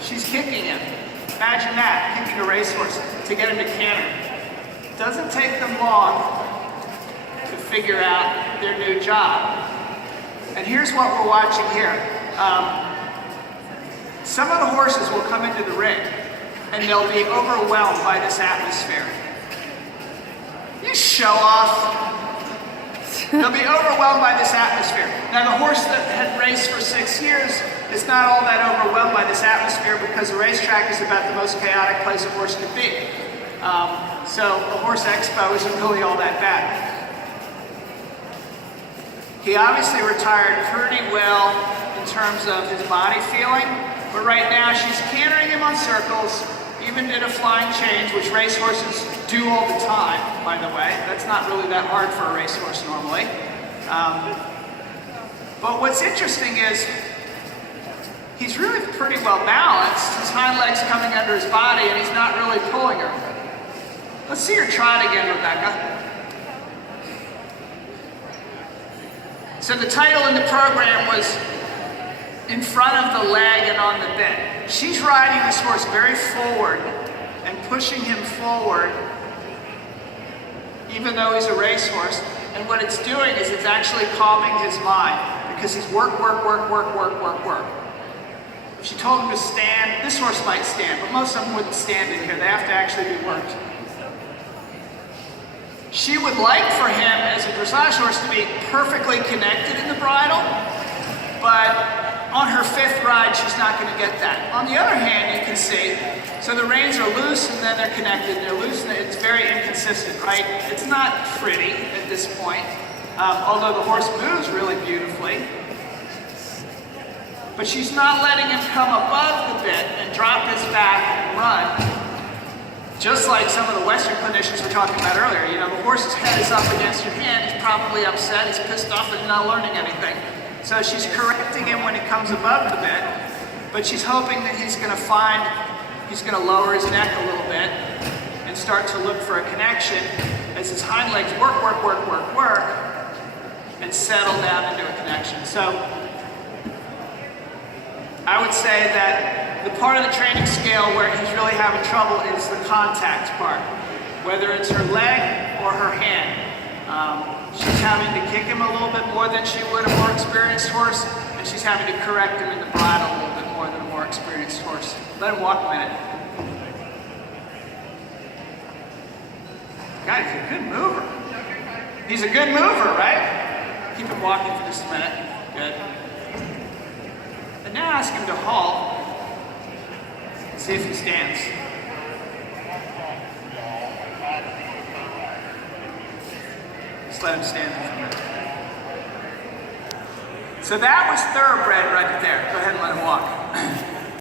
She's kicking him. Imagine that, kicking a racehorse to get him to canter. Doesn't take them long to figure out their new job. And here's what we're watching here. Some of the horses will come into the ring and they'll be overwhelmed by this atmosphere. You show off. They'll be overwhelmed by this atmosphere. Now the horse that had raced for 6 years is not all that overwhelmed by this atmosphere because the racetrack is about the most chaotic place a horse could be. So a horse expo isn't really all that bad. He obviously retired pretty well in terms of his body feeling, but right now she's cantering him on circles, even did a flying change, which racehorses do all the time, by the way. That's not really that hard for a racehorse normally. But what's interesting is he's really pretty well balanced. His hind leg's coming under his body and he's not really pulling her. Let's see her trot again, Rebecca. So the title in the program was In Front of the Leg and on the Bit. She's riding this horse very forward and pushing him forward, even though he's a racehorse. And what it's doing is it's actually calming his mind because he's work, work, work, work, work, work, work. If she told him to stand, this horse might stand, but most of them wouldn't stand in here. They have to actually be worked. She would like for him, as a dressage horse, to be perfectly connected in the bridle, but on her 5th ride, she's not going to get that. On the other hand, you can see, so the reins are loose and then they're connected, and they're loose, and it's very inconsistent, right? It's not pretty at this point, although the horse moves really beautifully. But she's not letting him come above the bit and drop his back and run. Just like some of the Western clinicians were talking about earlier, you know, the horse's head is up against your hand, he's probably upset, he's pissed off and not learning anything. So she's correcting him when he comes above the bit, but she's hoping that he's going to lower his neck a little bit and start to look for a connection as his hind legs work, work, work, work, work, and settle down into a connection. So I would say that the part of the training scale where he's really having trouble is the contact part, whether it's her leg or her hand. She's having to kick him a little bit more than she would a more experienced horse, and she's having to correct him in the bridle a little bit more than a more experienced horse. Let him walk a minute. God, he's a good mover. He's a good mover, right? Keep him walking for just a minute. Good. And now ask him to halt and see if he stands. Just let him stand there for a minute. So that was thoroughbred right there. Go ahead and let him walk.